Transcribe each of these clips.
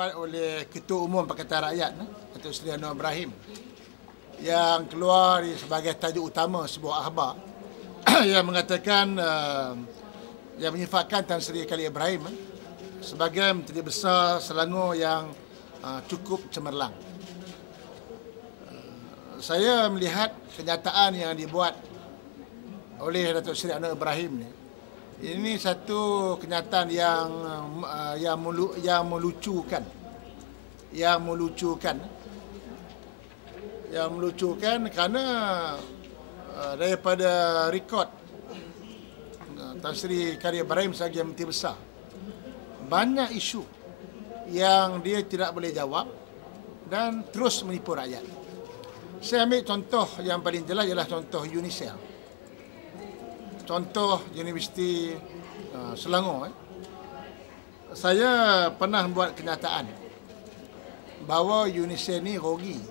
dibuat oleh Ketua Umum Pakatan Rakyat, Datuk Seri Anwar Ibrahim, yang keluar sebagai tajuk utama sebuah akhbar yang mengatakan yang menyifatkan Tan Sri Khalid Ibrahim sebagai Menteri Besar Selangor yang cukup cemerlang. Saya melihat kenyataan yang dibuat oleh Datuk Seri Anwar Ibrahim ini satu kenyataan yang melucukan kerana daripada rekod Tan Sri Khalid Ibrahim sebagai Menteri Besar, banyak isu yang dia tidak boleh jawab dan terus menipu rakyat. Saya ambil contoh yang paling jelas ialah contoh UNICEF. Contoh Universiti Selangor. Saya pernah buat kenyataan bahawa UNICEF ni rugi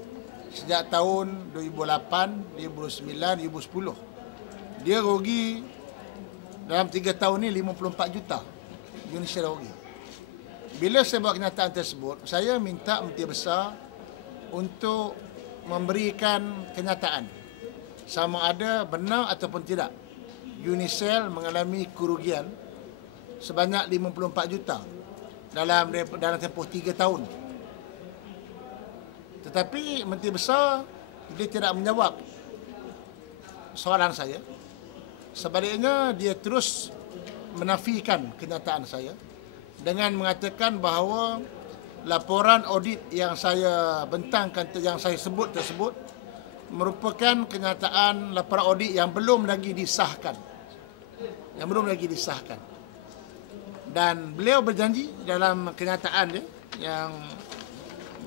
sejak tahun 2008, 2009, 2010. Dia rugi dalam 3 tahun ni 54 juta. UNICEF rugi. Bila saya buat kenyataan tersebut, saya minta Menteri Besar untuk memberikan kenyataan sama ada benar ataupun tidak UNICEF mengalami kerugian sebanyak 54 juta dalam tempoh 3 tahun. Tetapi Menteri Besar dia tidak menjawab soalan saya. Sebaliknya dia terus menafikan kenyataan saya dengan mengatakan bahawa laporan audit yang saya bentangkan, yang saya sebut tersebut merupakan kenyataan laporan audit yang belum lagi disahkan. Dan beliau berjanji dalam kenyataan dia, yang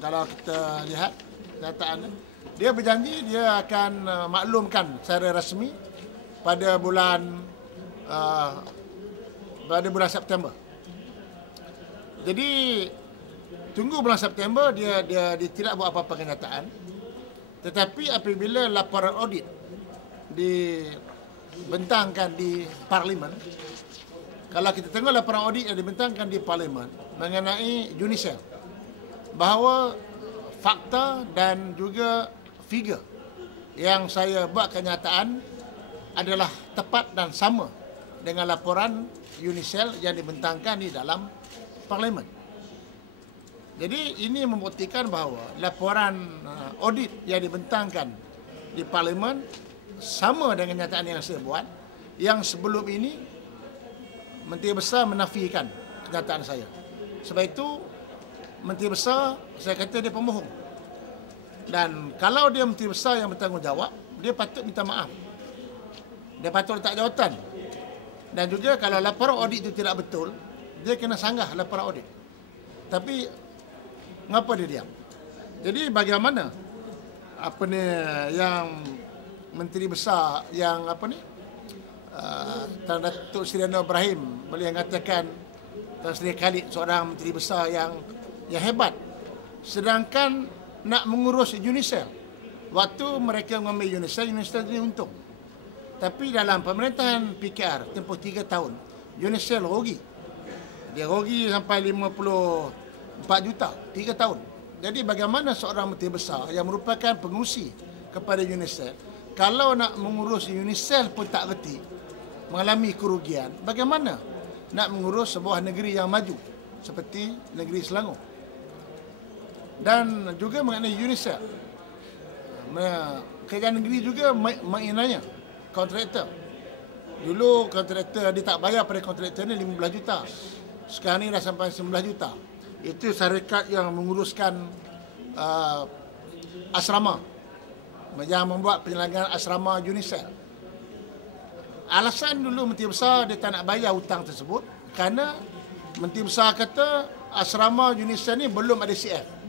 kalau kita lihat kenyataan dia berjanji dia akan maklumkan secara rasmi pada bulan September. Jadi tunggu bulan September dia tidak buat apa-apa kenyataan. Tetapi apabila laporan audit dibentangkan di Parlimen, kalau kita tengok laporan audit yang dibentangkan di Parlimen mengenai UNICEF, bahawa fakta dan juga figure yang saya buat kenyataan adalah tepat dan sama dengan laporan UNICEF yang dibentangkan di dalam Parlimen. Jadi ini membuktikan bahawa laporan audit yang dibentangkan di Parlimen sama dengan kenyataan yang saya buat, yang sebelum ini Menteri Besar menafikan kenyataan saya. Sebab itu Menteri Besar, saya kata dia pembohong. Dan kalau dia Menteri Besar yang bertanggungjawab, dia patut minta maaf. Dia patut letak jawatan. Dan juga kalau laporan audit itu tidak betul, dia kena sanggah laporan audit. Tapi mengapa dia diam? Jadi bagaimana yang Menteri Besar yang Datuk Seri Anwar Ibrahim boleh mengatakan Tan Sri Khalid seorang Menteri Besar yang hebat, sedangkan nak mengurus UNICEF, waktu mereka mengambil UNICEF ini untung. Tapi dalam pemerintahan PKR tempoh 3 tahun, UNICEF rugi. Dia rugi sampai 54 juta 3 tahun. Jadi bagaimana seorang Menteri Besar yang merupakan pengurusi kepada UNICEF, kalau nak mengurus UNICEF pun tak reti, mengalami kerugian, bagaimana nak mengurus sebuah negeri yang maju seperti negeri Selangor? Dan juga mengenai UNICEF, kerajaan negeri juga menginanya kontraktor. Dulu kontraktor dia tak bayar pada kontraktor ni 15 juta. Sekarang ni dah sampai 19 juta. Itu syarikat yang menguruskan asrama, yang membuat penyelenggaraan asrama UNICEF. Alasan dulu Menteri Besar dia tak nak bayar hutang tersebut kerana Menteri Besar kata asrama UNICEF ni belum ada CF.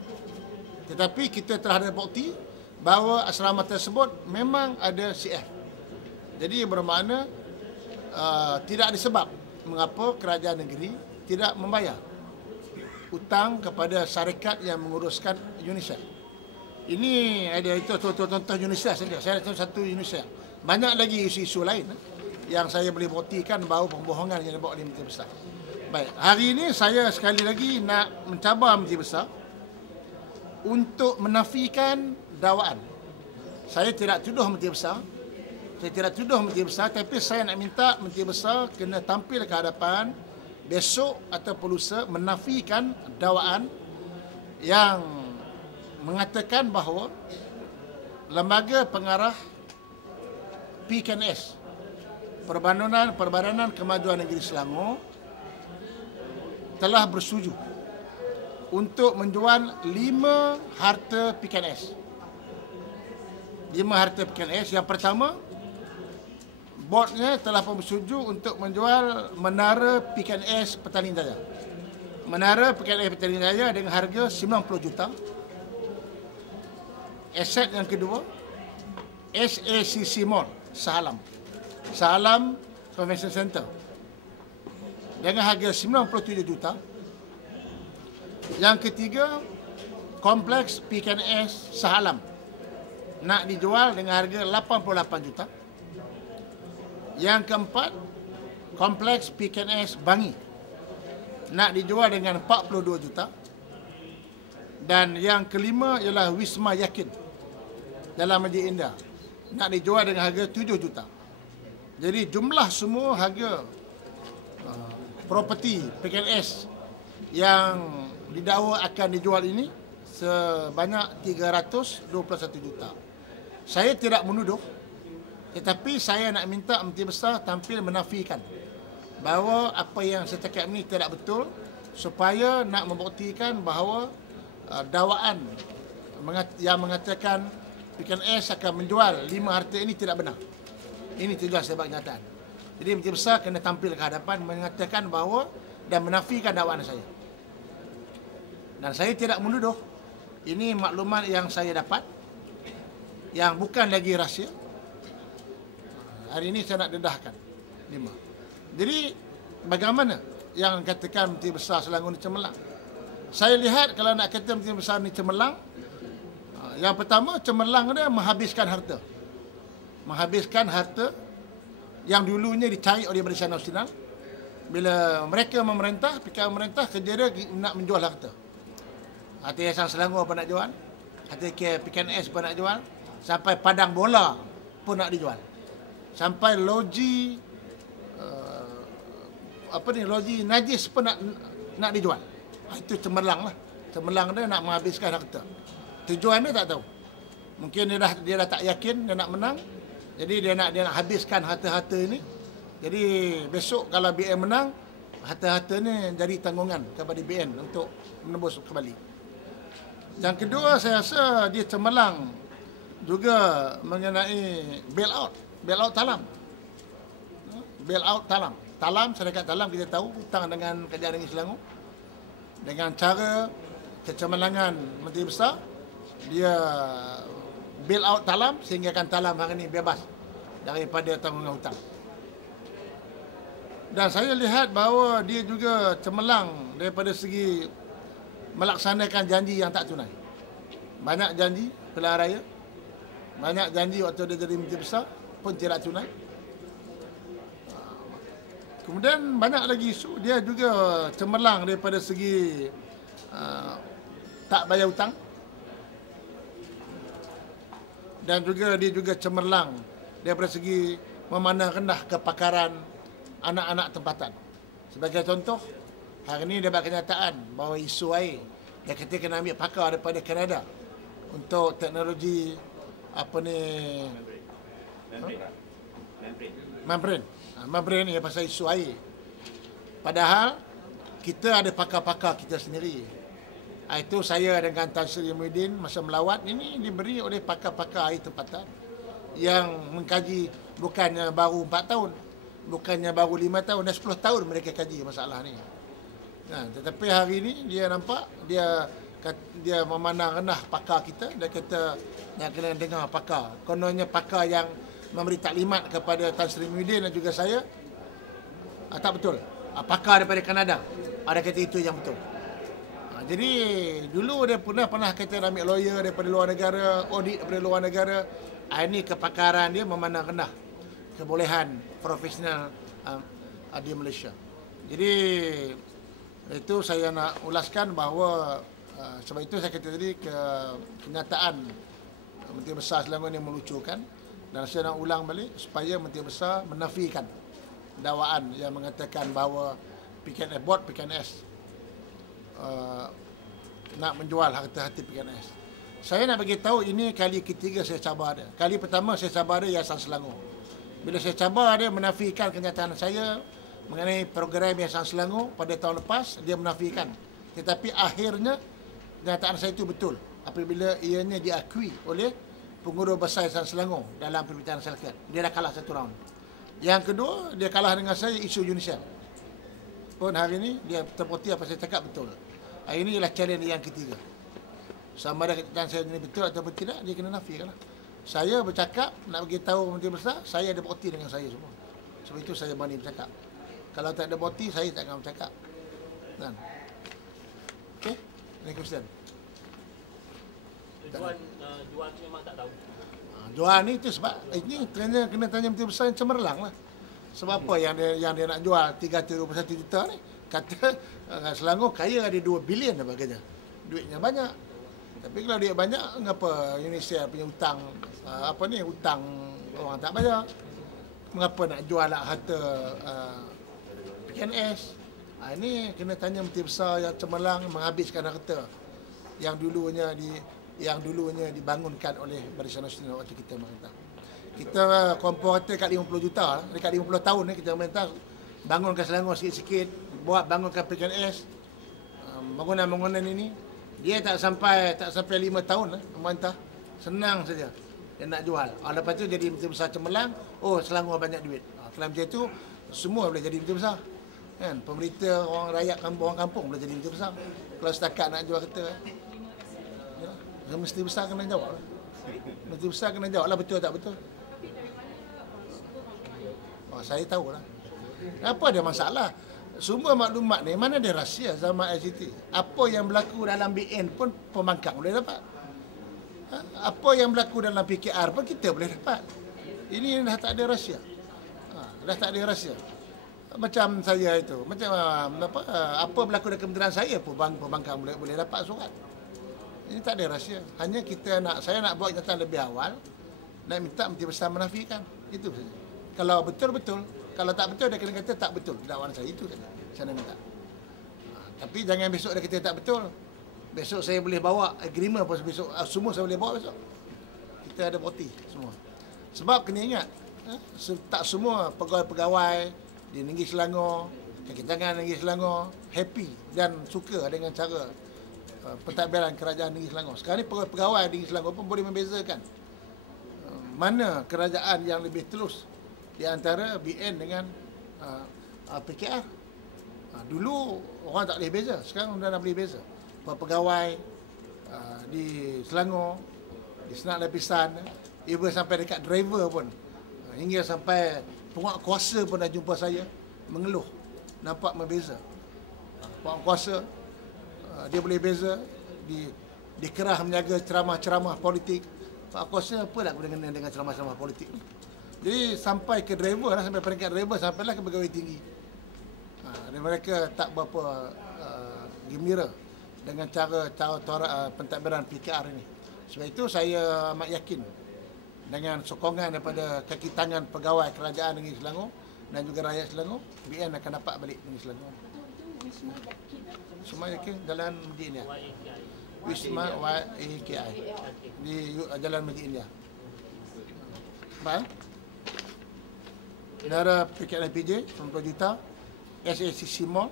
Tetapi kita telah ada bukti bahawa asrama tersebut memang ada CF. Jadi bermakna tidak ada sebab mengapa kerajaan negeri tidak membayar hutang kepada syarikat yang menguruskan UNICEF. Ini ada itu contoh UNICEF saja. Saya tahu satu UNICEF. Banyak lagi isu-isu lain yang saya boleh buktikan bahawa pembohongan yang dibawa oleh Menteri Besar. Baik, hari ini saya sekali lagi nak mencabar Menteri Besar untuk menafikan dakwaan. Saya tidak tuduh Menteri Besar. Saya tidak tuduh Menteri Besar, tapi saya nak minta Menteri Besar kena tampil ke hadapan besok ataupun lusa menafikan dakwaan yang mengatakan bahawa Lembaga Pengarah PKNS, Perbadanan Kemajuan Negeri Selangor, telah bersetuju untuk menjual 5 harta PKNS. 5 harta PKNS. Yang pertama, bordnya telah pun bersetuju untuk menjual Menara PKNS Petaling Jaya. Menara PKNS Petaling Jaya dengan harga 90 juta. Aset yang kedua, SACC Mall, Sahalam Convention Center, dengan harga 97 juta. Yang ketiga, Kompleks PKNS Sahalam, nak dijual dengan harga 88 juta. Yang keempat, Kompleks PKNS Bangi, nak dijual dengan 42 juta. Dan yang kelima ialah Wisma Yakin dalam Masjid Indah, nak dijual dengan harga 7 juta. Jadi jumlah semua harga properti PKNS yang didakwa akan dijual ini sebanyak 321 juta. Saya tidak menuduh, tetapi saya nak minta Menteri Besar tampil menafikan bahawa apa yang saya cakap ini tidak betul, supaya nak membuktikan bahawa dakwaan yang mengatakan PKNS akan menjual 5 harta ini tidak benar. Ini jelas sebab kenyataan. Jadi Menteri Besar kena tampil ke hadapan mengatakan bahawa dan menafikan dakwaan saya. Dan saya tidak menuduh. Ini maklumat yang saya dapat, yang bukan lagi rahsia. Hari ini saya nak dedahkan 5. Jadi bagaimana yang katakan Menteri Besar Selangor ni cemerlang? Saya lihat kalau nak kata Menteri Besar ni cemerlang, yang pertama, cemerlang dia menghabiskan harta. Menghabiskan harta yang dulunya dicari oleh Barisan Nasional. Bila mereka memerintah, PKN memerintah, kerja dia nak menjual harta. Harta Yayasan Selangor pun nak jual, harta PKNS pun nak jual, sampai padang bola pun nak dijual. Sampai loji loji najis pun nak dijual. Itu cemerlang lah. Cemerlang dia nak menghabiskan harta. Tujuan dia tak tahu. Mungkin dia dah tak yakin dia nak menang. Jadi dia nak habiskan harta-harta ini. Jadi besok kalau BN menang, harta-harta ni jadi tanggungan kepada BN untuk menembus kembali. Yang kedua, saya rasa dia cemerlang juga mengenai bailout Talam. Bailout Talam. Talam, syarikat Talam kita tahu hutang dengan Kerajaan Negeri Selangor. Dengan cara kecemerlangan Menteri Besar, dia bail out Talam sehingga kan Talam hari ini bebas daripada tanggungan hutang. Dan saya lihat bahawa dia juga cemerlang daripada segi melaksanakan janji yang tak tunai. Banyak janji pilihan raya, banyak janji waktu dia jadi Menteri Besar pun tidak tunai. Kemudian banyak lagi isu, dia juga cemerlang daripada segi tak bayar hutang. Dan juga dia juga cemerlang daripada segi memandang rendah kepakaran anak-anak tempatan. Sebagai contoh, hari ini dia buat kenyataan bahawa isu air, dia kata kena ambil pakar daripada Kanada untuk teknologi membrane ni pasal isu air. Padahal kita ada pakar-pakar kita sendiri. Itu saya dengan Tan Sri Muhyiddin masa melawat ini diberi oleh pakar-pakar air tempatan yang mengkaji bukannya baru 4 tahun, bukannya baru 5 tahun, dah 10 tahun mereka kaji masalah ni. Tetapi hari ini dia nampak dia memandang rendah pakar kita. Dia kata nak kena dengar pakar. Kononnya pakar yang memberi taklimat kepada Tan Sri Muhyiddin dan juga saya tak betul. Pakar daripada Kanada ada kata itu yang betul. Jadi dulu dia pernah kata nak ambil lawyer daripada luar negara, audit daripada luar negara. Ini kepakaran dia memandang rendah kebolehan profesional di Malaysia. Jadi itu saya nak ulaskan bahawa sebab itu saya kata tadi kenyataan Menteri Besar Selangor ini melucukan, dan saya nak ulang balik supaya Menteri Besar menafikan dakwaan yang mengatakan bahawa Board PKNS nak menjual harta-harta PKNS. Saya nak bagi tahu ini kali ketiga saya cabar dia. Kali pertama saya cabar dia Yayasan Selangor. Bila saya cabar dia menafikan kenyataan saya mengenai program Yayasan Selangor pada tahun lepas, dia menafikan. Tetapi akhirnya kenyataan saya itu betul apabila ianya diakui oleh pengurus besar Yayasan Selangor dalam permintaan syarikat. Dia dah kalah satu round. Yang kedua, dia kalah dengan saya isu Unisel. Pun hari ini dia terbukti apa saya cakap betul. Hari ini ialah challenge yang ketiga. Sama ada kenyataan saya ini betul ataupun tidak, dia kena nafikan lah. Saya bercakap nak bagi tahu Menteri Besar, saya ada bukti dengan saya semua. Sebab itu saya berani bercakap. Kalau tak ada bukti, saya tak akan bercakap. Kan? Okey? Ini question. Jual tu memang tak tahu. Jual ni tu sebab ini kena tanya Menteri Besar yang cemerlang lah. Sebab apa yang dia nak jual 321 juta ni? Kata Selangor kaya ada 2 bilion apa kata. Duitnya banyak. Tapi kalau duit banyak, mengapa Indonesia punya hutang hutang orang tak bayar? Mengapa nak jual lah harta PKNS? Ini kena tanya Menteri Besar yang cemerlang menghabiskan harta yang dulunya dibangunkan oleh Barisan Nasional waktu kita merintah. Kita kompor harta kat 50 juta, dekat 50 tahun ni kita merintah bangunkan Selangor sikit-sikit, bangunkan PKNS, bangunan-bangunan ini. Dia tak sampai 5 tahun lah memerintah. Senang saja dia nak jual. Lepas tu jadi Menteri Besar cemerlang, Selangor banyak duit. Kalau macam itu semua boleh jadi Menteri Besar. Kan? Pemerintah, orang rakyat orang kampung boleh jadi Menteri Besar. Kalau setakat nak jual kereta. Ya, Menteri Besar kena jawab lah. Menteri Besar kena jawab lah betul tak betul. Saya tahulah. Apa ada masalah? Semua maklumat ni mana ada rahsia zaman ICT. Apa yang berlaku dalam BN pun pembangkang boleh dapat. Apa yang berlaku dalam PKR pun kita boleh dapat. Ini dah tak ada rahsia. Dah tak ada rahsia. Macam saya itu, macam apa berlaku dalam kementerian saya pun pembangkang boleh dapat surat. Ini tak ada rahsia. Hanya saya nak buat kenyataan lebih awal, nak minta Menteri Besar menafikan. Itu saja. Kalau betul-betul, kalau tak betul dia kena kata tak betul dakwaan saya, itu saja saya nak minta. Tapi jangan besok dia kata tak betul. Besok saya boleh bawa agreement apa besok semua saya boleh bawa besok. Kita ada bukti semua. Sebab kena ingat, tak semua pegawai-pegawai di Negeri Selangor, kaki tangan Negeri Selangor happy dan suka dengan cara pentadbiran kerajaan Negeri Selangor. Sekarang ni pegawai Negeri Selangor pun boleh membezakan mana kerajaan yang lebih terus di antara BN dengan PKR. Dulu orang tak boleh beza, sekarang dah boleh beza. Pegawai di Selangor, di Senak Lapisan, even sampai dekat driver pun, hingga sampai penguatkuasa pun dah jumpa saya mengeluh, nampak membeza. Penguatkuasa dia boleh beza, dikerah menjaga ceramah-ceramah politik. Penguatkuasa apa nak kena dengan ceramah-ceramah politik ni? Jadi sampai ke driver lah, sampai peringkat driver, sampailah ke pegawai tinggi. Dan mereka tak berapa gembira dengan cara pentadbiran PKR ini. Sebab itu saya amat yakin dengan sokongan daripada kaki tangan pegawai kerajaan Negeri Selangor dan juga rakyat Selangor, BN akan dapat balik Negeri Selangor. Wisma Yakin Jalan Masjid India. Wisma YAKI di Jalan Masjid India. Baik. Bendara PKNPJ 90 juta, SACC Mall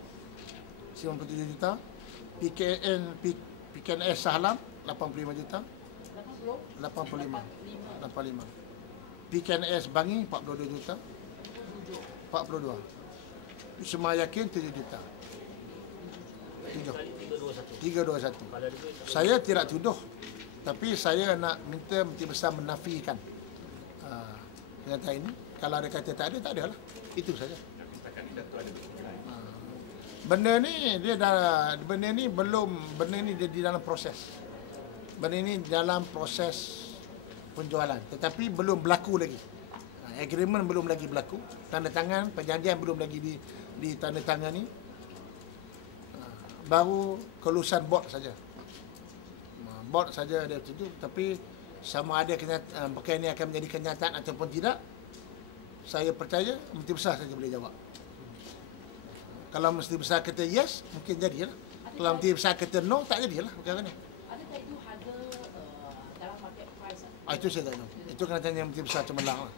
97 juta, PKNS Sahlam 85 juta, 85, PKNS Bangi 42 juta, 42, Wisma Yakin 7 juta, 321. Saya tidak tuduh, tapi saya nak minta Menteri Besar menafikan kenyataan ini. Kalau ada kata tak ada lah. Itu saja. Benda ni dia di dalam proses. Benda ini dalam proses penjualan, tetapi belum berlaku lagi. agreement belum lagi berlaku, tanda tangan perjanjian belum lagi ditandatangani, baru kelulusan bot saja. Bot saja dia setuju, tapi sama ada perkara ini akan menjadi kenyataan ataupun tidak, saya percaya Menteri Besar saja boleh jawab. Kalau Menteri Besar kata yes, mungkin jadilah. Kalau Menteri Besar kata no, tak jadilah perkara ni. Adakah itu harga dalam market price? Itu saya tak tahu. Itu kena tanya Menteri Besar Cemerlang lah.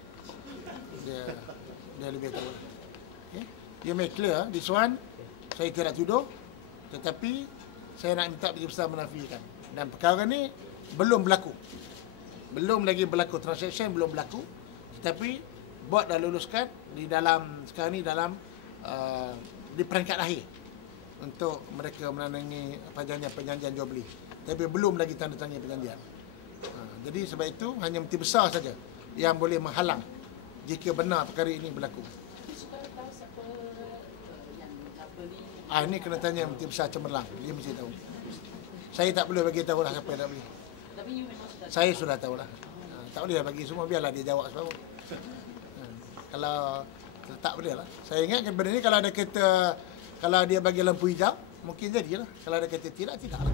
Dia lebih tahu. Okay. Dia make clear, this one, saya tidak tuduh, tetapi saya nak minta Menteri Besar menafikan. Dan perkara ni belum berlaku. Belum lagi berlaku, transaction belum berlaku. Tetapi bot dah luluskan di dalam, sekarang ni dalam di peringkat akhir untuk mereka menandangi perjanjian jual beli. Tapi belum lagi tanda tangan perjanjian. Jadi sebab itu hanya Menteri Besar saja yang boleh menghalang jika benar perkara ini berlaku. Saudara tahu siapa yang nak beli? Ini kena tanya Menteri Besar Cemerlang. Dia mesti tahu. Saya tak boleh bagi tahu lah siapa yang nak beli. Tapi you memang sudah Saya sudah tahu lah. Tak boleh bagi semua, biarlah dia jawab sebab. Kalau tak boleh lah. Saya ingat benda ni kalau ada kata, kalau dia bagi lampu hijau, mungkin jadilah. Kalau ada kata tidak, tidak lah.